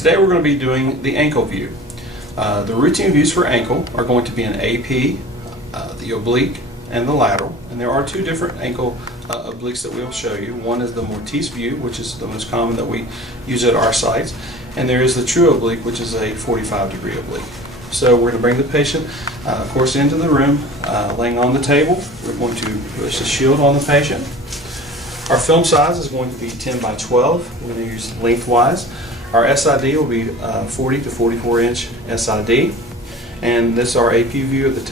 Today we're going to be doing the ankle view. The routine views for ankle are going to be an AP, the oblique, and the lateral. And there are two different ankle obliques that we will show you. One is the Mortise view, which is the most common that we use at our sites. And there is the true oblique, which is a 45-degree oblique. So we're going to bring the patient, of course, into the room, laying on the table. We're going to push a shield on the patient. Our film size is going to be 10 by 12. We're going to use lengthwise. Our SID will be 40 to 44 inch SID. And this, our AP view of the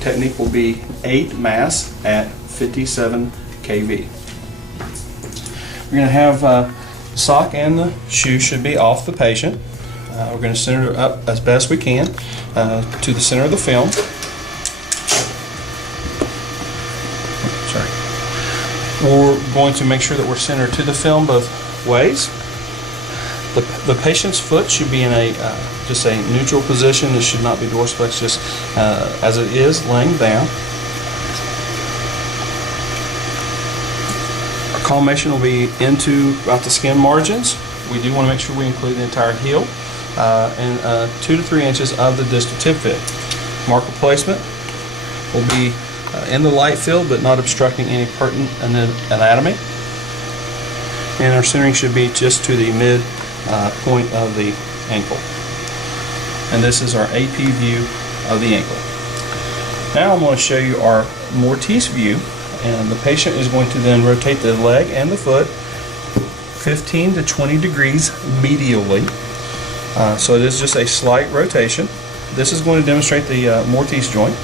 technique will be 8 mass at 57 kV. We're going to have the sock and the shoe should be off the patient. We're going to center it up as best we can to the center of the film. We're going to make sure that we're centered to the film both ways. The patient's foot should be in a just a neutral position. It should not be dorsiflex, just as it is laying down. Our collimation will be into about the skin margins. We do want to make sure we include the entire heel and 2 to 3 inches of the distal tib fib. Marker placement will be in the light field but not obstructing any pertinent anatomy. And our centering should be just to the mid point of the ankle. And this is our AP view of the ankle. Now I'm going to show you our Mortise view, and the patient is going to then rotate the leg and the foot 15 to 20 degrees medially. So it is just a slight rotation. This is going to demonstrate the Mortise joint.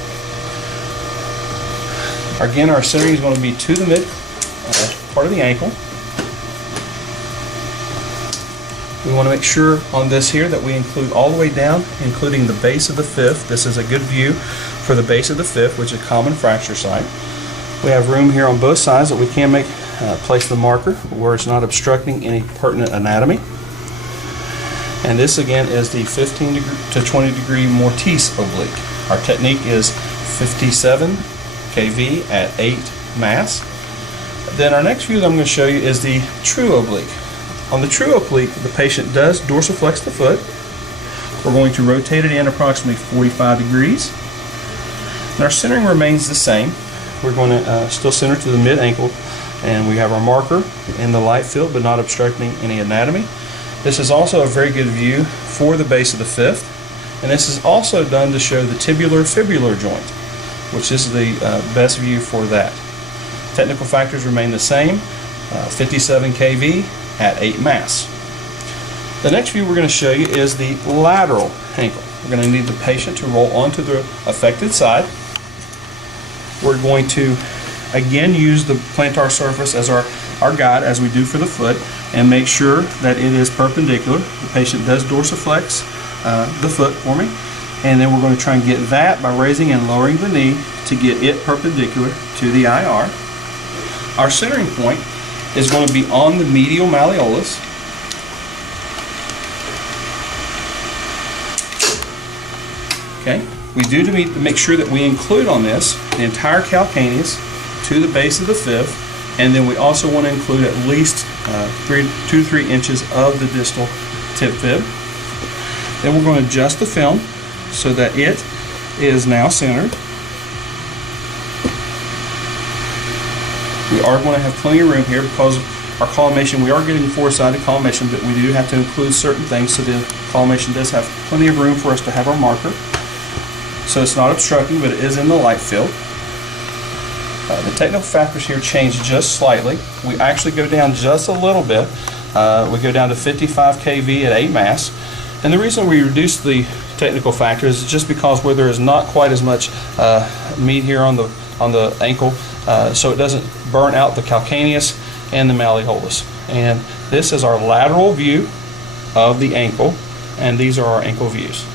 Again, our centering is going to be to the mid part of the ankle. We want to make sure on this here that we include all the way down, including the base of the fifth. This is a good view for the base of the fifth, which is a common fracture site. We have room here on both sides that we can make place the marker where it's not obstructing any pertinent anatomy. And this again is the 15 to 20 degree Mortise oblique. Our technique is 57 kV at 8 mass. Then our next view that I'm going to show you is the true oblique. On the true oblique, the patient does dorsiflex the foot. We're going to rotate it in approximately 45 degrees. And our centering remains the same. We're going to still center to the mid-ankle, and we have our marker in the light field but not obstructing any anatomy. This is also a very good view for the base of the fifth, and this is also done to show the tibular-fibular joint, which is the best view for that. Technical factors remain the same, 57 kV at 8 mass. The next view we're going to show you is the lateral ankle. We're going to need the patient to roll onto the affected side. We're going to again use the plantar surface as our guide, as we do for the foot, and make sure that it is perpendicular. The patient does dorsiflex the foot for me, and then we're going to try and get that by raising and lowering the knee to get it perpendicular to the IR. Our centering point is going to be on the medial malleolus. Okay, we do to make sure that we include on this the entire calcaneus to the base of the fifth, and then we also want to include at least 2 to 3 inches of the distal tib fib. Then we're going to adjust the film so that it is now centered. We are going to have plenty of room here because our collimation, we are getting 4-sided collimation, but we do have to include certain things, so the collimation does have plenty of room for us to have our marker. So it's not obstructing, but it is in the light field. The technical factors here change just slightly. We actually go down just a little bit. We go down to 55 kV at 8 mass. And the reason we reduce the technical factors is just because where there is not quite as much meat here on the ankle, so it doesn't burn out the calcaneus and the malleolus. And this is our lateral view of the ankle, and these are our ankle views.